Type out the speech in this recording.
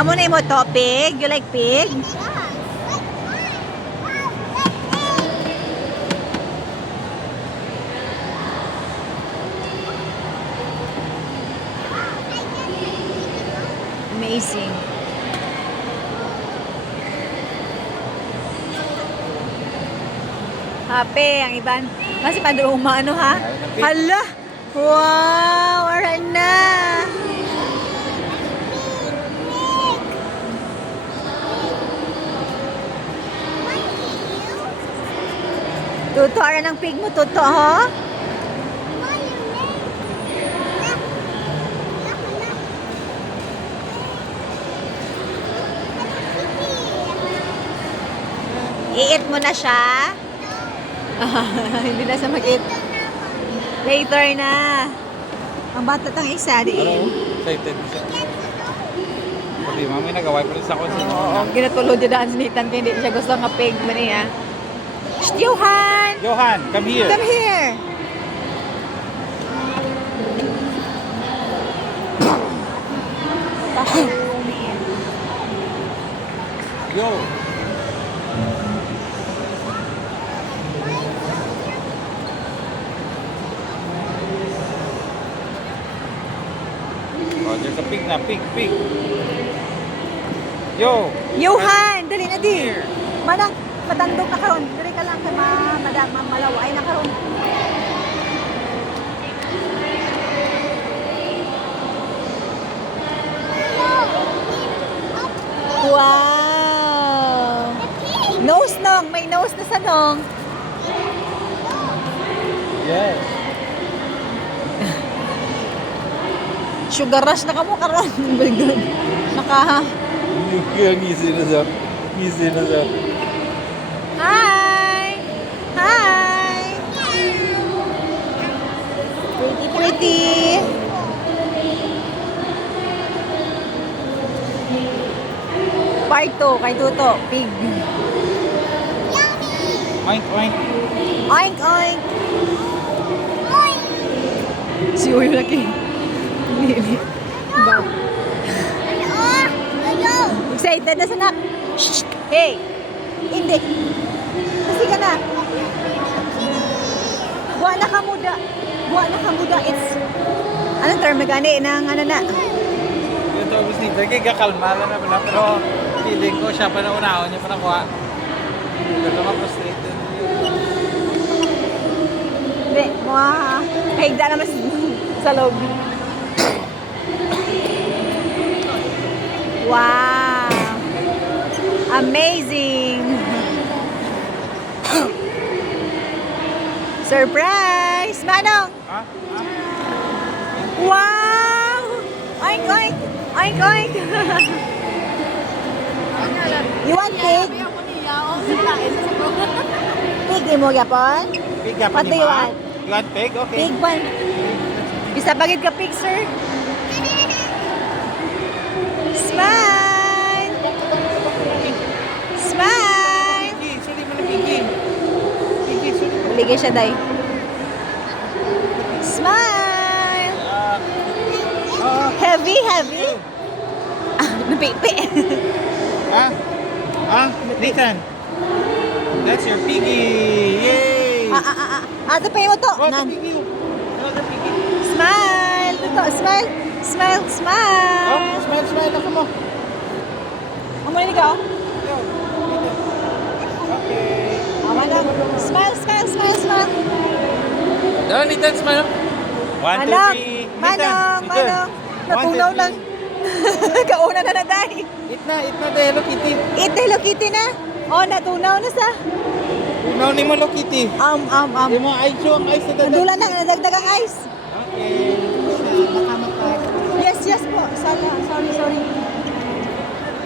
Amo na mo to, pig? You like pig? Amazing. Happy, ang iban. Kasi padruma, ano ha? Hala! Wow! Aran na! Tuto, aran ang pig mo, tuto, ha? I-eat mo na siya? Hindi na sa mag-eat. Later na. Ang bata tang isa, di. Excited siya. Sabi, mami, nagaway pa rin sa konsino. Oo, ginatulod yung daan sinitan kaya hindi siya gusto nga pig mo niya. Shh, Johan! Johan, come here. Come here! Yo. Oh, there's a pig na. Pig. Yo. Johan! Dali na di! Here. Manang, matandog na karon. Dali ka lang kay malaway na karon. Wow! Nose nong! May nose na sa nong. Yes. Sugar rush na ka mo karon. Oh my God. Ngisi na siya. Hi! Hi! Pretty! Part 2, kay Tuto, pig. Oink, oink. Oink, oink! Si Uyo lagi. Ba? Excited na sanak. Shh! Hey! Hindi. Kasi ka na. Buwa na kamuda. It's... Anong term na gani? Nang ano na? Yung tapos ni Drake, kakalma lang na pala. Pero feeling ko siya pa na unahon niya pa nakuha. Pero naman frustrated. Hindi. Kahigda naman sa loob. Wow! Amazing! Surprise! Manong! Ha? Wow! Oink, oink! Oink, oink! You want pig? Pig, di mo yapon? Pig ka pa What do you want? You want pig? Okay. Pig one. Bisa bagid ka pig, sir? Smile! Smile! Pigi, suli mo na pigi. Pigi, suli mo. Ligay siya, day. Smile! Heavy, heavy. Napipi. Ha? Ha? Nathan. That's your piggy. Yay! Ito pa yung to. What a Nan. piggy? Another piggy. Smile! Ito, smile! Smile, smile! Oh, smile. Ako mo. Ang muna ka, oh. Yo. Okay. Smile, smile, smile, smile. Daw, Nathan, smile. 1, 2, 3. Manong! Natunaw lang. Kauna na day. Eat na, the Hello Kitty. Eat Hello Kitty na. Oh, natunaw na sa. Unaw ni mo Hello Kitty. Yung mga ice show, ang ice na dadag. Nandula na, nadagdag ang ice. Okay. Yes po. Sorry.